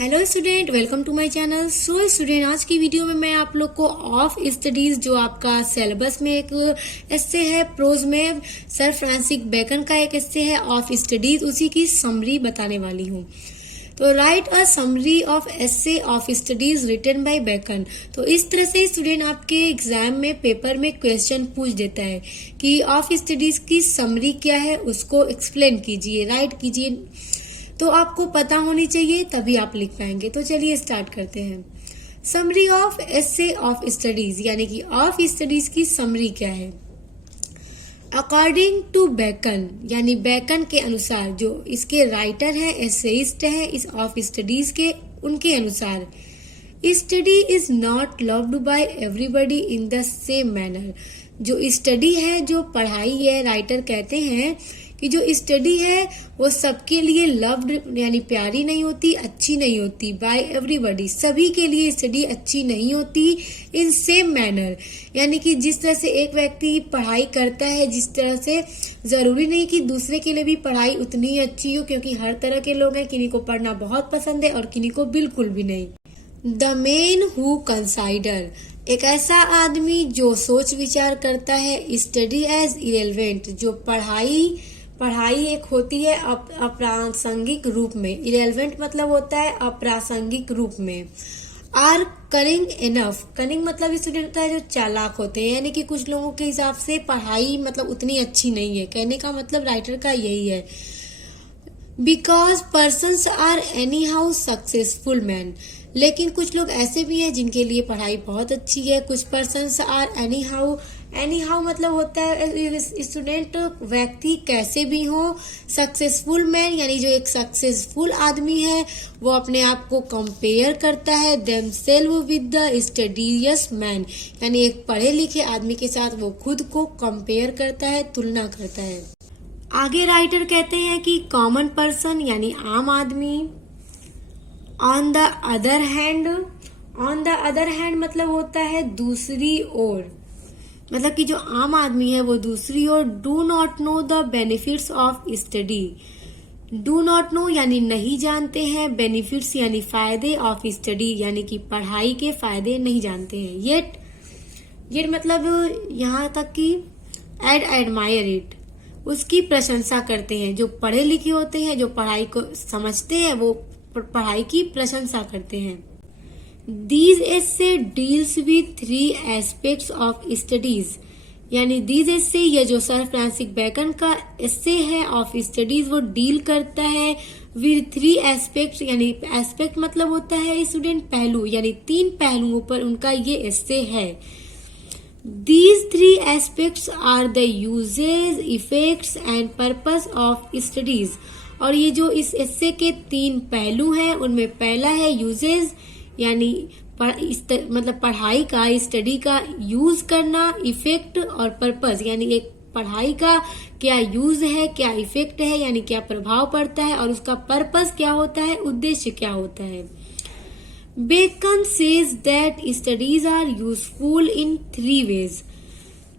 Hello student, welcome to my channel. So student, आज की video में मैं आप लोग को ऑफ स्टडीज जो आपका सिलेबस में एक एस्से है, प्रोज में सर फ्रांसिस बेकन का एक एस्से है ऑफ स्टडीज, उसी की समरी बताने वाली हूँ। तो write a summary of essay of studies written by Bacon. तो इस तरह से स्टूडेंट आपके एग्जाम में पेपर में क्वेश्चन पूछ देता है कि ऑफ स्टडीज की समरी क्या है, उसको एक्सप्लेन कीजिए, राइट कीजिए। तो आपको पता होनी चाहिए, तभी आप लिख पाएंगे। तो चलिए स्टार्ट करते हैं। Summary of essay of studies, यानी कि ऑफ स्टडीज की समरी क्या है। अकॉर्डिंग टू बेकन, यानी बेकन के अनुसार, जो इसके राइटर है, एसेइस्ट है इस ऑफ स्टडीज के, उनके अनुसार study is not loved by everybody in the same manner. जो स्टडी है, जो पढ़ाई है, राइटर कहते हैं कि जो स्टडी है वो सबके लिए लव्ड यानी प्यारी नहीं होती, अच्छी नहीं होती। बाय एवरीबडी, सभी के लिए स्टडी अच्छी नहीं होती। इन सेम मैनर, यानी कि जिस तरह से एक व्यक्ति पढ़ाई करता है, जिस तरह से जरूरी नहीं कि दूसरे के लिए भी पढ़ाई उतनी ही अच्छी हो, क्योंकि हर तरह के लोग हैं। किन्हीं को पढ़ना बहुत पसंद है और किन्हीं को बिल्कुल भी नहीं। द मैन हु कंसाइडर, एक ऐसा आदमी जो सोच विचार करता है स्टडी एज इरेलेवेंट, जो पढ़ाई एक होती है अप्रासंगिक रूप में। इरेलेवेंट मतलब होता है अप्रासंगिक रूप में। आर कनिंग इनफ, कनिंग मतलब स्टूडेंट होता है जो चालाक होते हैं, यानी कि कुछ लोगों के हिसाब से पढ़ाई मतलब उतनी अच्छी नहीं है। कहने का मतलब राइटर का यही है। Because persons are anyhow successful man, लेकिन कुछ लोग ऐसे भी हैं जिनके लिए पढ़ाई बहुत अच्छी है। कुछ पर्सन्स आर एनी हाउ मतलब होता है स्टूडेंट व्यक्ति कैसे भी हो। सक्सेसफुल मैन, यानी जो एक सक्सेसफुल आदमी है वो अपने आप को कंपेयर करता है देमसेल्व विद द स्टडीयस मैन, यानी एक पढ़े लिखे आदमी के साथ वो खुद को कंपेयर करता है, तुलना करता है। आगे राइटर कहते हैं कि कॉमन पर्सन यानी आम आदमी। ऑन द अदर हैंड मतलब होता है दूसरी ओर, मतलब कि जो आम आदमी है वो दूसरी ओर। Do not know the benefits of study, do not know यानी नहीं जानते हैं, बेनिफिट्स यानी फायदे, ऑफ स्टडी यानी कि पढ़ाई के फायदे नहीं जानते हैं। येट मतलब यहाँ तक कि एडमायर इट, उसकी प्रशंसा करते हैं। जो पढ़े लिखे होते हैं, जो पढ़ाई को समझते हैं, वो पढ़ाई की प्रशंसा करते हैं। These essay deals with 3 aspects of studies, यानी दीज एस्से, ये जो सर फ्रांसिस बेकन का एस्से है ऑफ स्टडीज, वो डील करता है विद 3 एस्पेक्ट, यानी एस्पेक्ट मतलब होता है स्टूडेंट पहलू, यानी 3 पहलुओं पर उनका ये एस्से है। These 3 aspects are the uses, effects and purpose of studies, और ये जो इस एस्से के 3 पहलू हैं, उनमें पहला है यूजेज, यानी मतलब पढ़ाई का, स्टडी का यूज करना, इफेक्ट और पर्पस, यानी एक पढ़ाई का क्या यूज है, क्या इफेक्ट है, यानी क्या प्रभाव पड़ता है, और उसका पर्पस क्या होता है, उद्देश्य क्या होता है। Bacon says that studies are useful in 3 ways,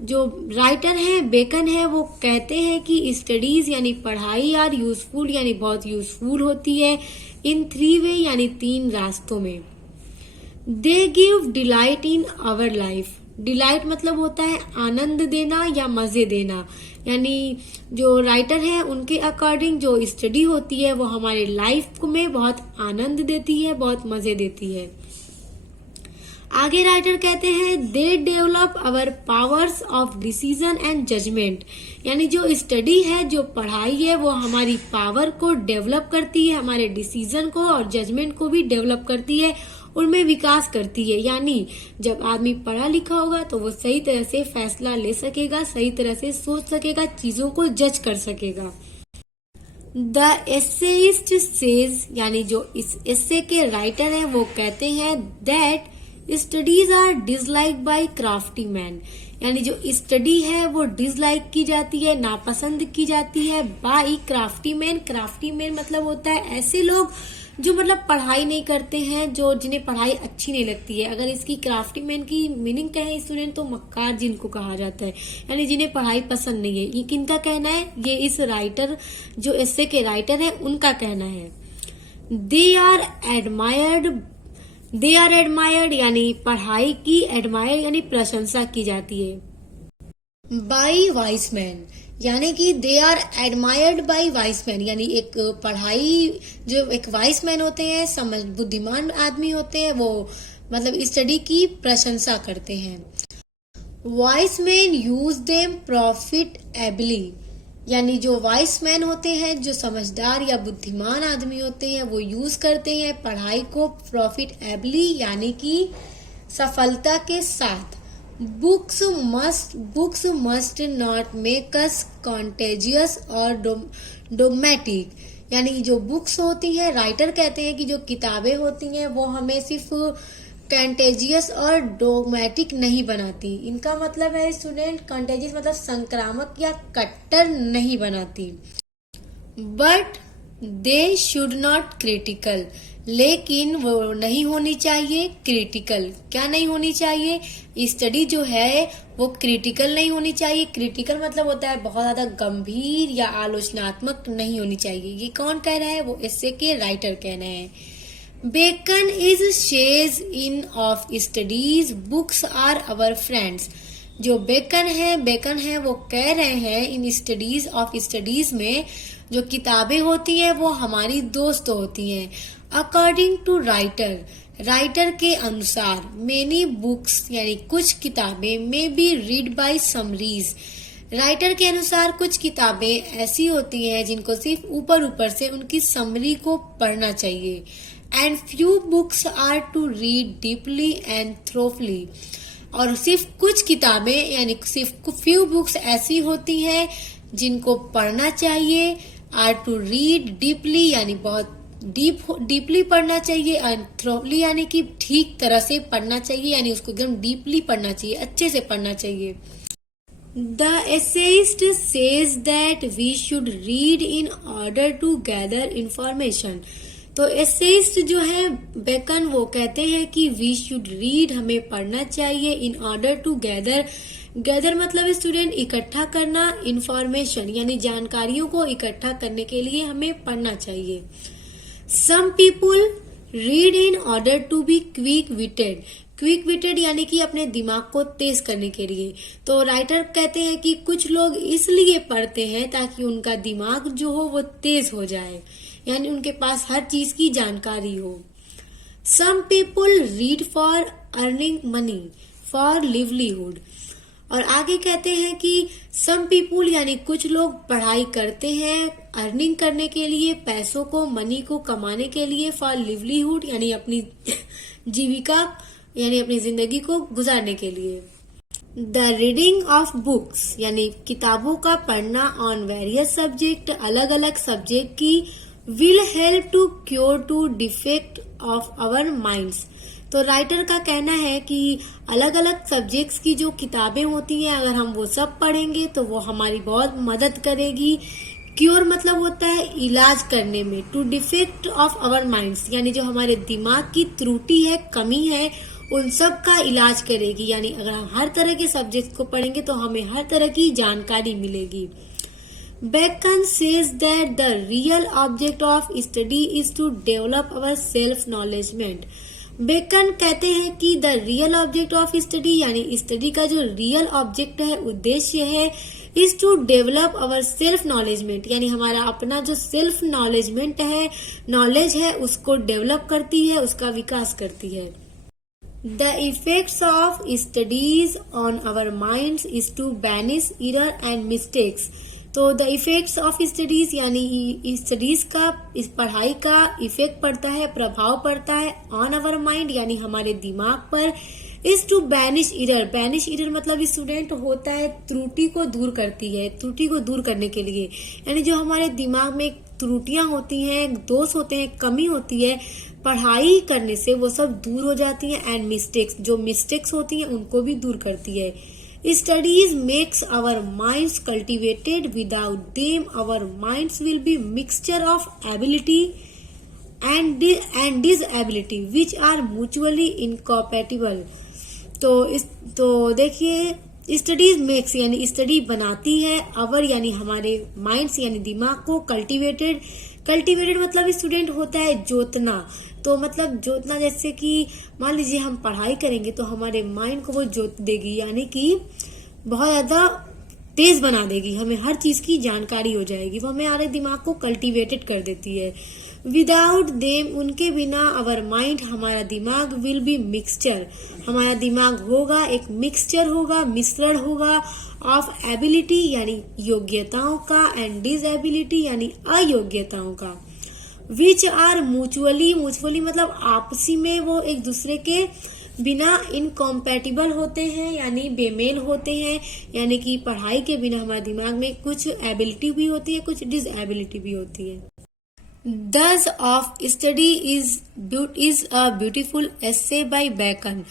जो राइटर है बेकन है वो कहते हैं कि स्टडीज यानी पढ़ाई आर यूजफुल यानी बहुत यूजफुल होती है इन 3 way, यानी 3 रास्तों में। They give delight in our life, delight मतलब होता है आनंद देना या मजे देना, यानी जो राइटर है उनके अकॉर्डिंग जो स्टडी होती है वो हमारे लाइफ में बहुत आनंद देती है, बहुत मजे देती है। आगे राइटर कहते हैं they develop our powers of decision and judgement, यानी जो स्टडी है, जो पढ़ाई है, वो हमारी पावर को डेवलप करती है, हमारे डिसीजन को और जजमेंट को भी डेवलप करती है, उनमें विकास करती है। यानी जब आदमी पढ़ा लिखा होगा तो वो सही तरह से फैसला ले सकेगा, सही तरह से सोच सकेगा, चीजों को जज कर सकेगा। द एसेइस्ट सेज, यानी जो इस एस्से के राइटर हैं वो कहते हैं that studies are dislike by crafty man, यानी जो स्टडी है वो डिसलाइक की जाती है, नापसंद की जाती है by crafty man. Crafty man मतलब होता है ऐसे लोग जो मतलब पढ़ाई नहीं करते हैं, जो जिन्हें पढ़ाई अच्छी नहीं लगती है। अगर इसकी क्राफ्टी मैन की मीनिंग कहें स्टूडेंट तो मक्कार जिनको कहा जाता है, यानी जिन्हें पढ़ाई पसंद नहीं है। ये किनका कहना है, ये इस राइटर जो एस्से के राइटर है उनका कहना है। दे आर एडमायर्ड यानी पढ़ाई की एडमायर यानी प्रशंसा की जाती है। बाई वाइस मैन यानी कि they are admired by wise man यानी एक पढ़ाई जो एक वाइस मैन होते हैं, समझ बुद्धिमान आदमी होते हैं, वो मतलब स्टडी की प्रशंसा करते हैं। Vice man use them profitably यानी जो वाइस मैन होते हैं, जो समझदार या बुद्धिमान आदमी होते हैं, वो यूज करते हैं पढ़ाई को प्रॉफिटेबली यानी कि सफलता के साथ। Books must not make us contagious और डोगमेटिक यानी जो बुक्स होती हैं, राइटर कहते हैं कि जो किताबें होती हैं वो हमें सिर्फ कंटेजियस और डोगमेटिक नहीं बनाती। इनका मतलब है स्टूडेंट, कंटेजियस मतलब संक्रामक या कट्टर नहीं बनाती। But they should not critical लेकिन वो नहीं होनी चाहिए क्रिटिकल। क्या नहीं होनी चाहिए? स्टडी जो है वो क्रिटिकल नहीं होनी चाहिए। क्रिटिकल मतलब होता है बहुत ज्यादा गंभीर या आलोचनात्मक नहीं होनी चाहिए। ये कौन कह रहा है? वो एस्से के राइटर कह रहे हैं। Bacon is says in of studies books are our friends. जो बेकन है वो कह रहे हैं इन स्टडीज ऑफ स्टडीज में जो किताबें होती हैं वो हमारी दोस्त होती हैं। अकॉर्डिंग टू राइटर के अनुसार मेनी बुक्स यानी कुछ किताबें में be read by summaries. Writer के अनुसार कुछ किताबें ऐसी होती हैं जिनको सिर्फ ऊपर से उनकी समरी को पढ़ना चाहिए। And few books are to read deeply and thoroughly और सिर्फ कुछ किताबें यानी सिर्फ फ्यू बुक्स ऐसी होती हैं जिनको पढ़ना चाहिए। आर टू रीड डीपली यानी बहुत डीपली पढ़ना चाहिए। एंड थ्रोफली यानी कि ठीक तरह से पढ़ना चाहिए यानी उसको एकदम डीपली पढ़ना चाहिए, अच्छे से पढ़ना चाहिए। The essayist says that we should read in order to gather information। तो एसेइस्ट जो है बेकन वो कहते हैं कि वी शुड रीड हमें पढ़ना चाहिए इन ऑर्डर टू गैदर मतलब स्टूडेंट इकट्ठा करना, इंफॉर्मेशन यानी जानकारियों को इकट्ठा करने के लिए हमें पढ़ना चाहिए। Some people read in order to be quick witted यानी कि अपने दिमाग को तेज करने के लिए। तो राइटर कहते हैं कि कुछ लोग इसलिए पढ़ते हैं ताकि उनका दिमाग जो हो वो तेज हो जाए यानी उनके पास हर चीज की जानकारी हो। Some people read for earning money for livelihood और आगे कहते हैं कि सम पीपुल यानी कुछ लोग पढ़ाई करते हैं अर्निंग करने के लिए, पैसों को मनी को कमाने के लिए, फॉर लिवलीहुड यानी अपनी जीविका यानी अपनी जिंदगी को गुजारने के लिए। द रीडिंग ऑफ बुक्स यानी किताबों का पढ़ना ऑन वेरियस सब्जेक्ट अलग अलग सब्जेक्ट की will help to cure to defect of our minds. तो राइटर का कहना है कि अलग अलग सब्जेक्ट्स की जो किताबें होती हैं अगर हम वो सब पढ़ेंगे तो वो हमारी बहुत मदद करेगी। क्योर मतलब होता है इलाज करने में, to defect of our minds यानी जो हमारे दिमाग की त्रुटि है, कमी है, उन सब का इलाज करेगी। यानी अगर हम हर तरह के सब्जेक्ट को पढ़ेंगे तो हमें हर तरह की जानकारी मिलेगी। Bacon says that the real object of study is to develop our self-knowledgement। Bacon कहते हैं कि the real object of study यानी स्टडी का जो रियल ऑब्जेक्ट है, उद्देश्य है, is to develop our self knowledgement यानी हमारा अपना जो सेल्फ नॉलेजमेंट है, नॉलेज है, उसको डेवलप करती है, उसका विकास करती है। The effects of studies on our minds is to banish error and mistakes. तो द इफेक्ट्स ऑफ स्टडीज यानी स्टडीज का, इस पढ़ाई का इफेक्ट पड़ता है, प्रभाव पड़ता है ऑन आवर माइंड यानी हमारे दिमाग पर। इज टू बैनिश एरर मतलब स्टूडेंट होता है त्रुटि को दूर करती है, त्रुटि को दूर करने के लिए यानी जो हमारे दिमाग में त्रुटियां होती हैं, दोष होते हैं, कमी होती है, पढ़ाई करने से वो सब दूर हो जाती हैं। एंड मिस्टेक्स, जो मिस्टेक्स होती हैं उनको भी दूर करती है। Studies makes our minds cultivated. Without them, our minds will be mixture of ability and disability, which are mutually incompatible। तो देखिए स्टडीज मेक्स यानी स्टडी बनाती है, अवर यानी हमारे माइंड्स यानी दिमाग को, कल्टिवेटेड कल्टिवेटेड मतलब स्टूडेंट होता है जोतना। तो मतलब जोतना जैसे कि मान लीजिए हम पढ़ाई करेंगे तो हमारे माइंड को वो जोत देगी, यानी कि बहुत ज्यादा तेज बना देगी, हमें हर चीज की जानकारी हो जाएगी, वो हमारे दिमाग को कल्टिवेटेड कर देती है। विदाउट देम, उनके बिना अवर माइंड, हमारा दिमाग विल बी मिक्सचर, हमारा दिमाग होगा एक मिक्सचर होगा, मिश्रण होगा ऑफ एबिलिटी यानी योग्यताओं का एंड डिसएबिलिटी यानी अयोग्यताओं का, विच आर म्यूचुअली मतलब आपसी में वो एक दूसरे के बिना इनकॉम्पैटिबल होते हैं यानी बेमेल होते हैं, यानी कि पढ़ाई के बिना हमारे दिमाग में कुछ एबिलिटी भी होती है, कुछ डिसएबिलिटी भी होती है। Thus of study is a beautiful essay by Bacon,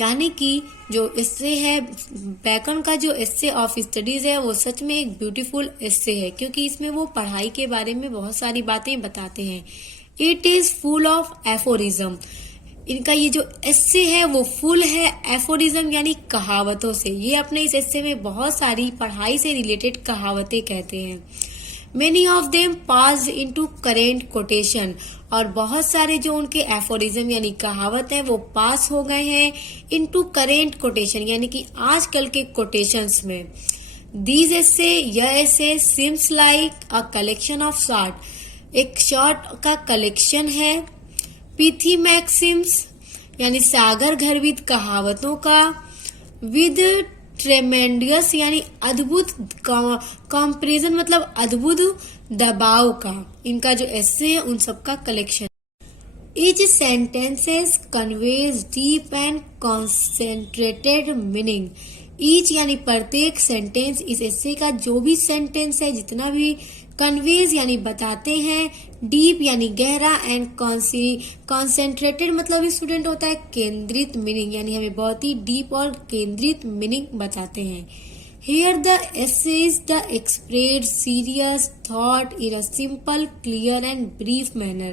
यानी कि जो एस्से है बैकन का, जो एस्से ऑफ स्टडीज है वो सच में एक ब्यूटीफुल एस्से है, क्योंकि इसमें वो पढ़ाई के बारे में बहुत सारी बातें बताते हैं। It is full of aphorism, इनका ये जो एस्से है वो फुल है एफोरिज्म यानी कहावतों से। ये अपने इस एस्से में बहुत सारी पढ़ाई से रिलेटेड कहावतें कहते हैं। Many of them passed into current quotation, और बहुत सारे जो उनके एफोरिज्म यानी कहावत है वो पास हो गए हैं into current quotation यानी कि आजकल के कोटेशंस में। These essay, यह essay seems like a collection of short, एक शॉर्ट का कलेक्शन है। pithy maxims यानी सागर गर्भित कहावतों का, with ट्रेमेंडियस यानी अद्भुत कंपैरिजन मतलब अद्भुत दबाव का, इनका जो एस्से है उन सब का collection. Each sentences conveys deep and concentrated meaning, each यानी प्रत्येक सेंटेंस, इस एस्से का जो भी सेंटेंस है जितना भी, कन्वेज यानी बताते हैं, डीप यानी गहरा, एंड कॉन्सेंट्रेटेड मतलब स्टूडेंट होता है केंद्रित मीनिंग, यानी हमें बहुत ही डीप और केंद्रित मीनिंग बताते हैं। Here the essays the express serious thought in a simple, clear and brief manner.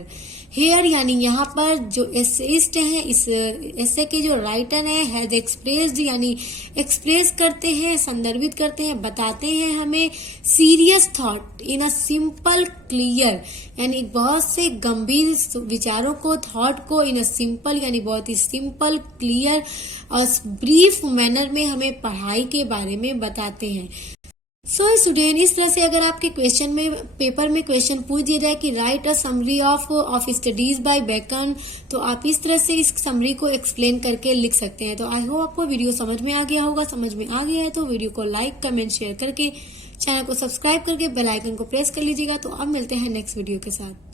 Here यानी यहाँ पर जो एसेइस्ट हैं, इस एसे के जो राइटर हैं, हैज एक्सप्रेस्ड यानी एक्सप्रेस करते हैं, संदर्भित करते हैं, बताते हैं हमें serious thought in a simple clear यानी बहुत से गंभीर विचारों को, थॉट को इन अ सिंपल यानी बहुत ही सिंपल, क्लियर और ब्रीफ मैनर में हमें पढ़ाई के बारे में बताते हैं। सो स्टूडेंट, इस तरह से अगर आपके क्वेश्चन में पेपर में क्वेश्चन पूछ दिया जाए कि write a summary of studies by Bacon, तो आप इस तरह से इस समरी को एक्सप्लेन करके लिख सकते हैं। तो आई होप आपको वीडियो समझ में आ गया होगा। समझ में आ गया है तो वीडियो को लाइक, कमेंट, शेयर करके चैनल को सब्सक्राइब करके बेल आइकन को प्रेस कर लीजिएगा। तो अब मिलते हैं नेक्स्ट वीडियो के साथ।